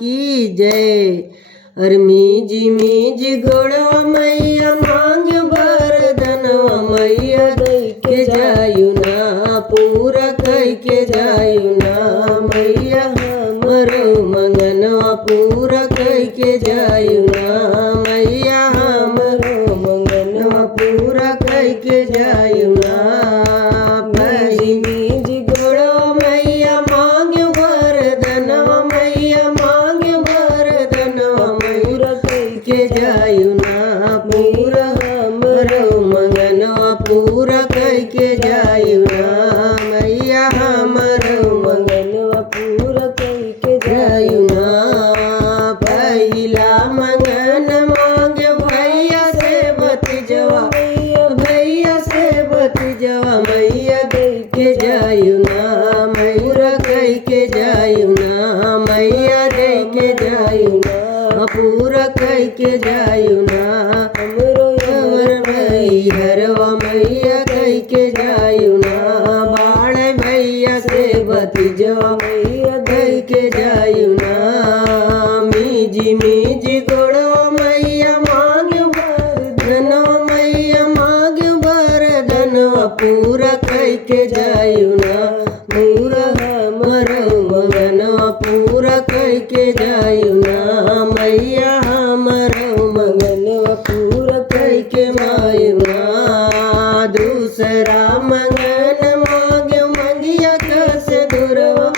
की जय। अर मीजी मीजी गोड़वा मैया मांग वरदनवा मैया दई के जायु ना पूरा कई के जायु ना मैया हमरो मंगनवा पूरा कई के जायु ना मैया हमरो मंगनवा पूरा कई के जायु ना। मीजी मीजी गोड़वा मैया मांग वरदनवा मैया मांग वरदनवा पूरा कई के जायु ना पूरा हमरो मंगनवा पूरा कई के जायु ना मैया हमरो मंगनवा पूरा कई के जायु ना। पहिला मंगन मांग भैया से भतीजवा भैया से भतीजवा मैया दई के जायु ना पूरा कई के जायु ना मैया दई के जायु ना पूरा कई के जायु ना। हमरो अमर भई हरवा मैया कई के जायु ना बाण भैया से भतीजवा मैया दई के जायु ना। मीजी मीजी गोड़वा मैया मांग वरदनवा मैया मांग वरदनवा पूरा कई के जायु ना पूरा हमरो मंगनवा पूरा कई के जायु ना मैया हमरो मंगनवा पूरा कई के मायु ना। दूसरा मंगन मांग मंगिया का सिंदूरवा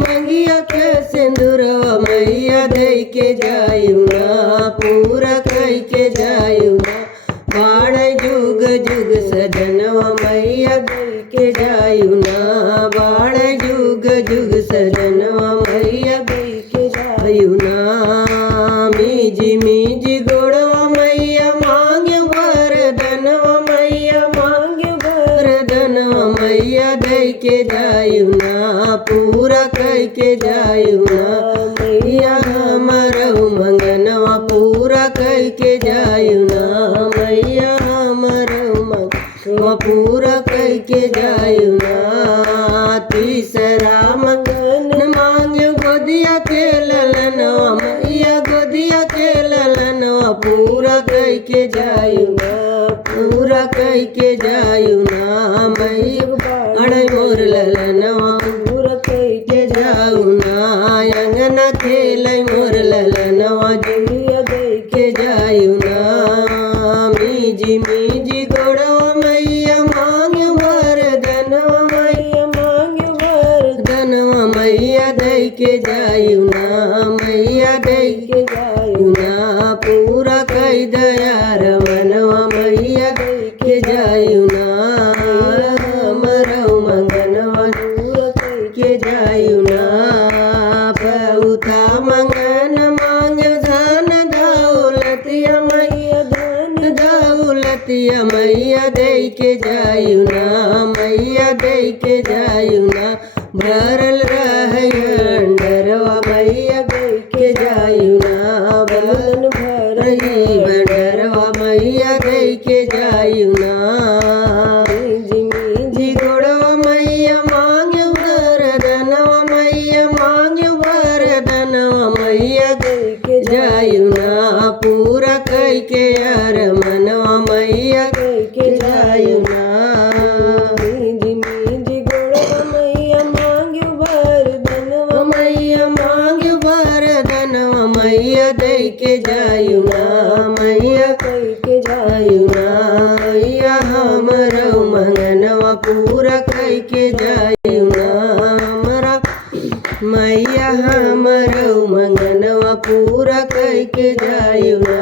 मंगिया का सिंदूरवा मैया दई के जायु ना पूरा कई के जायु ना। बाण जुग जुग सजनवा मैया दई के जायु ना बाण जुग जुग सजनवा मैया दई के जायु ना। मीजी मीजी गोड़वा मैया मांग वरदनवा मैया मांग वरदनवा मैया दई के जायु ना पूरा कई के जायु ना मैया हमरो मंगनवा पूरा कई के जायु ना मैया हमरो मंगनवा पूरा कई के जायु ना। तीसरा मंगन मांग गोदिया के ललनवा मैया गोदिया के ललनवा पूरा कई के जायु ना पूरा कई के जायु ना मैया अड़ै मोर ललनवा पूरा कई के जायु ना। अंगना खेलै मोर ललनवा जुलिया दई के जायु ना। मीजी मीजी गोड़वा मैया मांग वरदनवा मैया मांग वरदनवा मैया दई के जायु ना मैया दई के जायु ना पूरा कई दया रमनवा मैया दई के जायु ना हमरो मंगनवा पूरा कई के जायु ना। बहुता मंगन मांग धन दौलतिया मैया धन दौलतिया मैया दई के जायु ना मैया दई के जायु ना। भरल रहे अंडरवा मैया दई के जायु ना बलन भरई भंडरवा मैया दई के जायु ना। मीजी मीजी गोड़वा मैया मांग वरदनवा मैया मांग वरदनवा मैया दई के जायु ना पूरा कई के अरमनवा मैया दई के जायु ना। मीजी मीजी गोड़वा मैया मांग वरदनवा मैया मांग वरदनवा मैया दई के जायु ना मैया कई के जायु ना मैया हमरो मंगनवा पूरा कई के जायु ना हमरा मैया हमरो मंगनवा पूरा कई के जायु ना।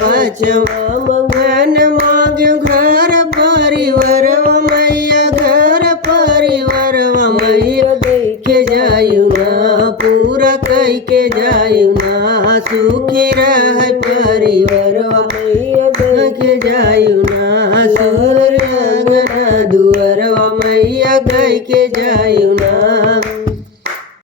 पाँचवा मंगन मांग्यो घर परिवारवा मैया घर परिवारवा मैया दई के जायु ना पूरा कई के जायु ना। सुखी रह परिवारवा मैया दई के जायु ना सुर अंगना दुअरवा मैया दई के जायु ना।